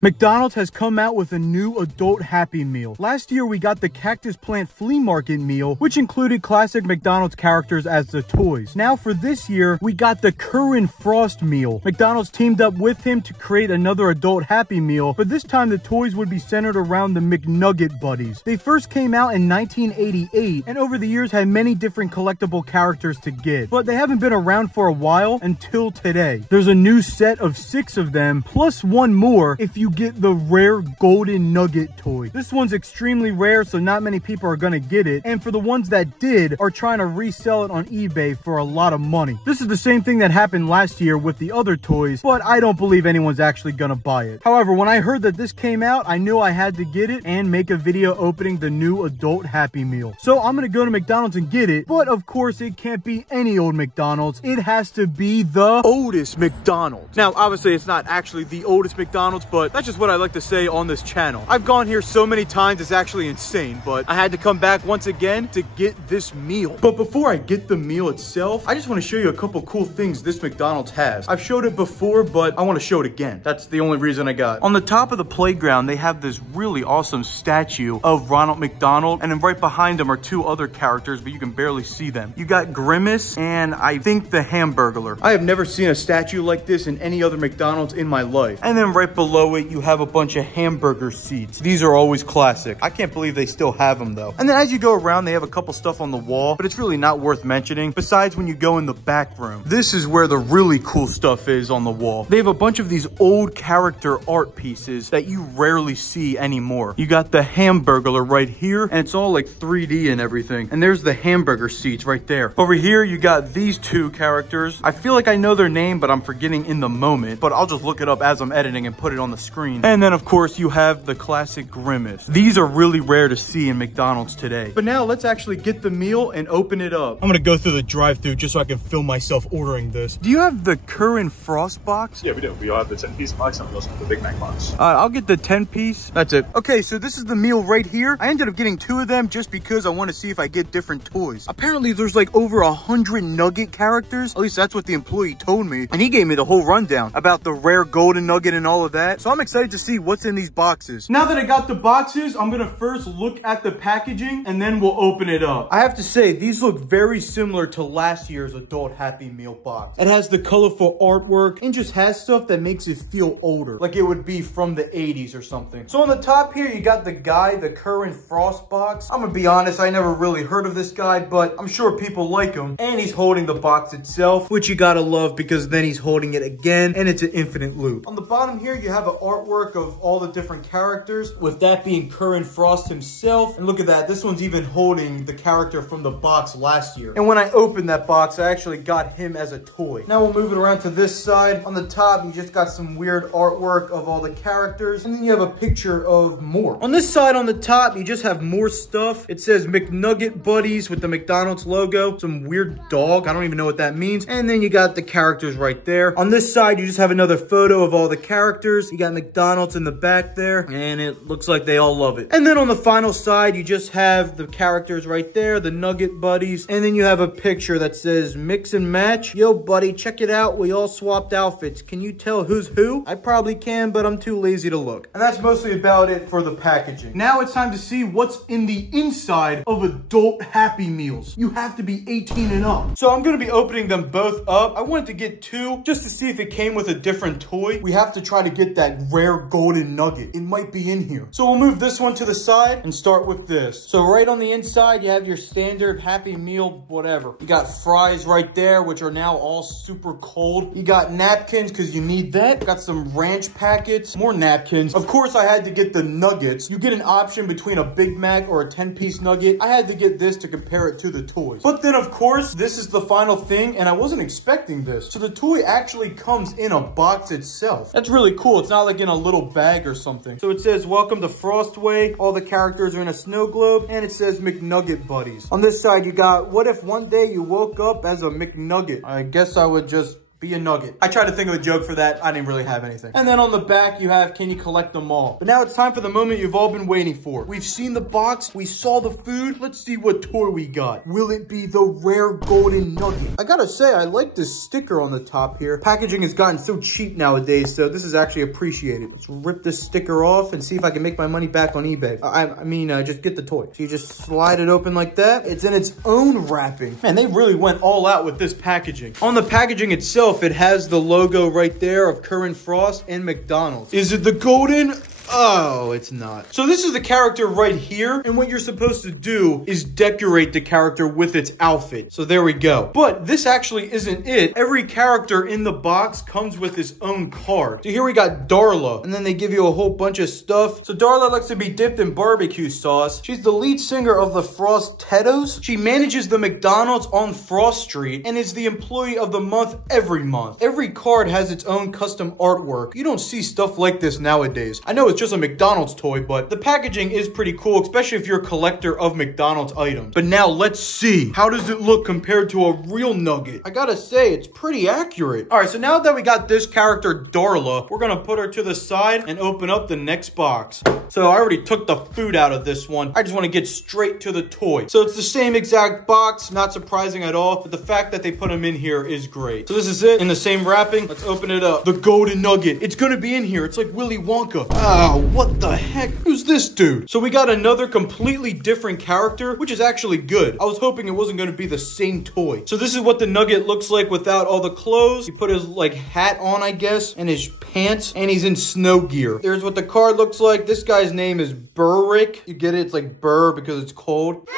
McDonald's has come out with a new adult Happy Meal. Last year, we got the Cactus Plant Flea Market Meal, which included classic McDonald's characters as the toys. Now for this year, we got the Kerwin Frost Meal. McDonald's teamed up with him to create another adult Happy Meal, but this time the toys would be centered around the McNugget Buddies. They first came out in 1988, and over the years had many different collectible characters to get, but they haven't been around for a while until today. There's a new set of 6 of them, plus one more if you get the rare golden nugget toy. This one's extremely rare, so not many people are gonna get it, and for the ones that did are trying to resell it on eBay for a lot of money. This is the same thing that happened last year with the other toys, but I don't believe anyone's actually gonna buy it. However, when I heard that this came out, I knew I had to get it and make a video opening the new adult Happy Meal. So I'm gonna go to McDonald's and get it, but of course it can't be any old McDonald's. It has to be the oldest McDonald's. Now, obviously it's not actually the oldest McDonald's, but that's just what I like to say on this channel. I've gone here so many times, it's actually insane, but I had to come back once again to get this meal. But before I get the meal itself, I just want to show you a couple cool things this McDonald's has. I've showed it before, but I want to show it again. That's the only reason I got. On the top of the playground, they have this really awesome statue of Ronald McDonald, and then right behind them are 2 other characters, but you can barely see them. You got Grimace, and I think the Hamburglar. I have never seen a statue like this in any other McDonald's in my life. And then right below it, you have a bunch of hamburger seats. These are always classic. I can't believe they still have them though. And then as you go around, they have a couple stuff on the wall, but it's really not worth mentioning. Besides when you go in the back room, this is where the really cool stuff is on the wall. They have a bunch of these old character art pieces that you rarely see anymore. You got the Hamburglar right here, and it's all like 3D and everything. And there's the hamburger seats right there. Over here, you got these 2 characters. I feel like I know their name, but I'm forgetting in the moment, but I'll just look it up as I'm editing and put it on the screen. And then of course you have the classic Grimace. These are really rare to see in McDonald's today. But now let's actually get the meal and open it up. I'm gonna go through the drive-thru just so I can film myself ordering this. Do you have the Kerwin Frost box? Yeah, we do. We all have the 10-piece box and we also have the Big Mac box. I'll get the 10-piece. That's it. Okay, so this is the meal right here. I ended up getting 2 of them just because I want to see if I get different toys. Apparently there's like over 100 nugget characters. At least that's what the employee told me. And he gave me the whole rundown about the rare golden nugget and all of that. So I'm excited to see what's in these boxes. Now that I got the boxes, I'm gonna first look at the packaging and then we'll open it up. I have to say, these look very similar to last year's adult Happy Meal box. It has the colorful artwork and just has stuff that makes it feel older, like it would be from the 80s or something. So on the top here, you got the guy, the Kerwin Frost box. I'm gonna be honest, I never really heard of this guy, but I'm sure people like him. And he's holding the box itself, which you gotta love because then he's holding it again and it's an infinite loop. On the bottom here, you have an artwork of all the different characters, with that being Kerwin Frost himself. And look at that, this one's even holding the character from the box last year. And when I opened that box, I actually got him as a toy. Now we'll move it around to this side. On the top, you just got some weird artwork of all the characters, and then you have a picture of more. On this side on the top, you just have more stuff. It says McNugget Buddies with the McDonald's logo, some weird dog, I don't even know what that means. And then you got the characters right there. On this side, you just have another photo of all the characters. You got McDonald's in the back there, and it looks like they all love it. And then on the final side, you just have the characters right there, the Nugget Buddies, and then you have a picture that says mix and match. Yo buddy, check it out, we all swapped outfits. Can you tell who's who? I probably can, but I'm too lazy to look. And that's mostly about it for the packaging. Now it's time to see what's in the inside of adult Happy Meals. You have to be 18 and up. So I'm gonna be opening them both up. I wanted to get 2 just to see if it came with a different toy. We have to try to get that rare golden nugget. It might be in here. So we'll move this one to the side and start with this. So right on the inside, you have your standard Happy Meal, whatever. You got fries right there, which are now all super cold. You got napkins, because you need that. Got some ranch packets, more napkins. Of course, I had to get the nuggets. You get an option between a Big Mac or a 10-piece nugget. I had to get this to compare it to the toys. But then, of course, this is the final thing, and I wasn't expecting this. So the toy actually comes in a box itself. That's really cool. It's not like in a little bag or something. So it says, welcome to Frostway. All the characters are in a snow globe, and it says McNugget Buddies. On this side, you got, what if one day you woke up as a McNugget? I guess I would just Be a nugget. I tried to think of a joke for that. I didn't really have anything. And then on the back, you have, can you collect them all? But now it's time for the moment you've all been waiting for. We've seen the box. We saw the food. Let's see what toy we got. Will it be the rare golden nugget? I gotta say, I like this sticker on the top here. Packaging has gotten so cheap nowadays, so this is actually appreciated. Let's rip this sticker off and see if I can make my money back on eBay. I mean, just get the toy. So you just slide it open like that. It's in its own wrapping. Man, they really went all out with this packaging. On the packaging itself, it has the logo right there of Kerwin Frost and McDonald's. Is it the golden? Oh, it's not. So this is the character right here. And what you're supposed to do is decorate the character with its outfit. So there we go. But this actually isn't it. Every character in the box comes with his own card. So here we got Darla. And then they give you a whole bunch of stuff. So Darla likes to be dipped in barbecue sauce. She's the lead singer of the Frostettos. She manages the McDonald's on Frost Street and is the employee of the month every month. Every card has its own custom artwork. You don't see stuff like this nowadays. I know it's just a McDonald's toy, but the packaging is pretty cool, especially if you're a collector of McDonald's items. But now let's see. How does it look compared to a real nugget? I gotta say, it's pretty accurate. All right, so now that we got this character, Darla, we're gonna put her to the side and open up the next box. So I already took the food out of this one. I just want to get straight to the toy. So it's the same exact box, not surprising at all, but the fact that they put them in here is great. So this is it in the same wrapping. Let's open it up. The golden nugget. It's gonna be in here. It's like Willy Wonka. Oh, what the heck? Who's this dude? So we got another completely different character, which is actually good. I was hoping it wasn't gonna be the same toy. So this is what the nugget looks like without all the clothes. He put his like hat on, I guess, and his pants, and he's in snow gear. There's what the card looks like. This guy's name is Burrick. You get it? It's like Burr because it's cold.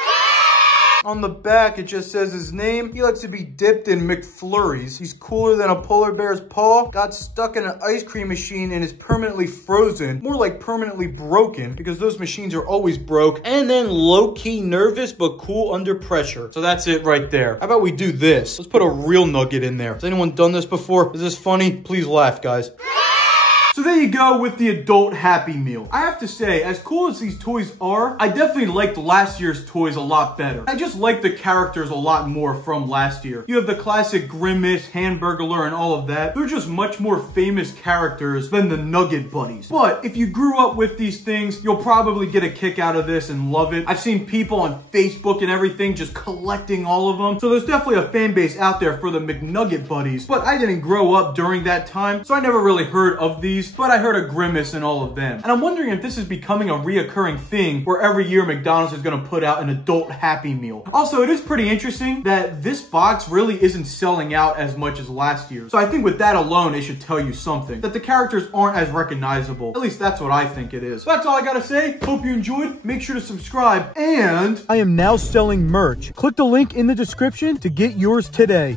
On the back, it just says his name. He likes to be dipped in McFlurries. He's cooler than a polar bear's paw. Got stuck in an ice cream machine and is permanently frozen. More like permanently broken because those machines are always broke. And then low-key nervous but cool under pressure. So that's it right there. How about we do this? Let's put a real nugget in there. Has anyone done this before? Is this funny? Please laugh, guys. So there you go with the adult Happy Meal. I have to say, as cool as these toys are, I definitely liked last year's toys a lot better. I just like the characters a lot more from last year. You have the classic Grimace, Hamburglar, and all of that. They're just much more famous characters than the Nugget Buddies. But if you grew up with these things, you'll probably get a kick out of this and love it. I've seen people on Facebook and everything just collecting all of them. So there's definitely a fan base out there for the McNugget Buddies. But I didn't grow up during that time, so I never really heard of these. But I heard of Grimace and all of them. And I'm wondering if this is becoming a reoccurring thing where every year McDonald's is going to put out an adult Happy Meal. Also, it is pretty interesting that this box really isn't selling out as much as last year. So I think with that alone, it should tell you something. That the characters aren't as recognizable. At least that's what I think it is. So that's all I gotta say. Hope you enjoyed. Make sure to subscribe. And I am now selling merch. Click the link in the description to get yours today.